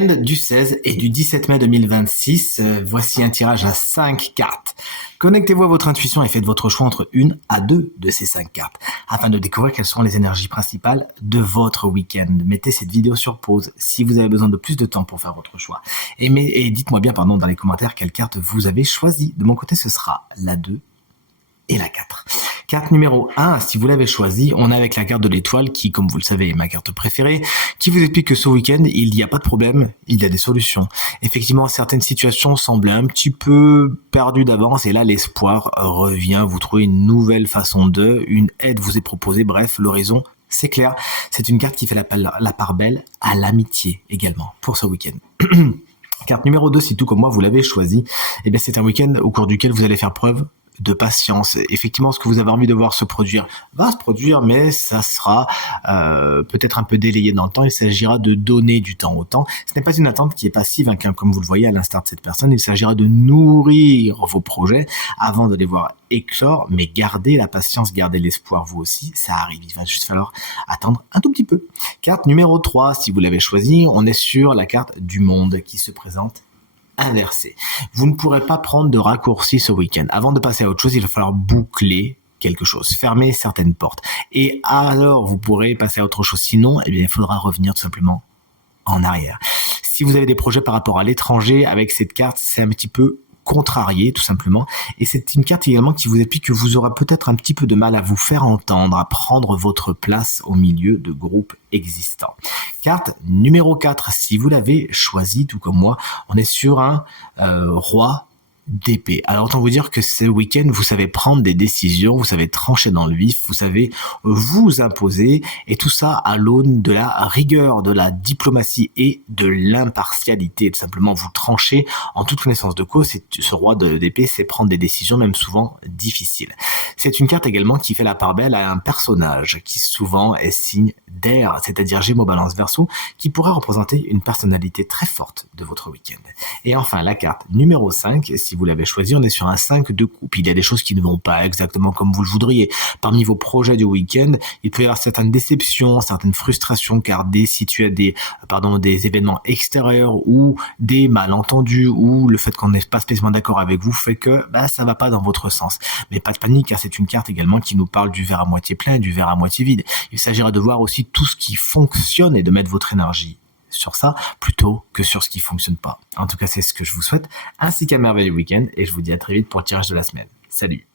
week-end du 16 et du 17 mai 2026. Voici un tirage à 5 cartes. Connectez-vous à votre intuition et faites votre choix entre une à deux de ces 5 cartes afin de découvrir quelles sont les énergies principales de votre week-end. Mettez cette vidéo sur pause si vous avez besoin de plus de temps pour faire votre choix. Et dites-moi bien dans les commentaires quelle carte vous avez choisie. De mon côté, ce sera la 2 et la 4. Carte numéro 1, si vous l'avez choisie, on est avec la carte de l'étoile qui, comme vous le savez, est ma carte préférée, qui vous explique que ce week-end, il n'y a pas de problème, il y a des solutions. Effectivement, certaines situations semblaient un petit peu perdues d'avance et là, l'espoir revient, vous trouvez une nouvelle façon une aide vous est proposée, bref, l'horizon, c'est clair. C'est une carte qui fait la part belle à l'amitié également pour ce week-end. Carte numéro 2, si tout comme moi, vous l'avez choisi, eh bien, c'est un week-end au cours duquel vous allez faire preuve de patience. Effectivement, ce que vous avez envie de voir se produire va se produire, mais ça sera peut-être un peu délayé dans le temps. Il s'agira de donner du temps au temps. Ce n'est pas une attente qui est passive, comme vous le voyez à l'instar de cette personne. Il s'agira de nourrir vos projets avant de les voir éclore, mais gardez la patience, gardez l'espoir vous aussi, ça arrive. Il va juste falloir attendre un tout petit peu. Carte numéro 3, si vous l'avez choisi, on est sur la carte du monde qui se présente inversé. Vous ne pourrez pas prendre de raccourci ce week-end. Avant de passer à autre chose, il va falloir boucler quelque chose, fermer certaines portes. Et alors, vous pourrez passer à autre chose. Sinon, il faudra revenir tout simplement en arrière. Si vous avez des projets par rapport à l'étranger, avec cette carte, c'est un petit peu contrarié tout simplement, et c'est une carte également qui vous explique que vous aurez peut-être un petit peu de mal à vous faire entendre, à prendre votre place au milieu de groupes existants. Carte numéro 4, si vous l'avez choisi tout comme moi, on est sur un roi d'épée. Alors autant vous dire que ce week-end, vous savez prendre des décisions, vous savez trancher dans le vif, vous savez vous imposer, et tout ça à l'aune de la rigueur, de la diplomatie et de l'impartialité. Tout simplement, vous tranchez en toute connaissance de cause. Ce roi d'épée, c'est prendre des décisions, même souvent difficiles. C'est une carte également qui fait la part belle à un personnage qui souvent est signe d'air, c'est-à-dire Gémeaux, Balance, Verseau, qui pourrait représenter une personnalité très forte de votre week-end. Et enfin, la carte numéro 5, si vous l'avez choisi, on est sur un 5 de coupe. Il y a des choses qui ne vont pas exactement comme vous le voudriez. Parmi vos projets du week-end, il peut y avoir certaines déceptions, certaines frustrations, car des événements extérieurs ou des malentendus ou le fait qu'on n'est pas spécialement d'accord avec vous fait que ça va pas dans votre sens. Mais pas de panique, car c'est une carte également qui nous parle du verre à moitié plein et du verre à moitié vide. Il s'agira de voir aussi tout ce qui fonctionne et de mettre votre énergie sur ça plutôt que sur ce qui fonctionne pas. En tout cas, c'est ce que je vous souhaite, ainsi qu'un merveilleux week-end, et je vous dis à très vite pour le tirage de la semaine. Salut!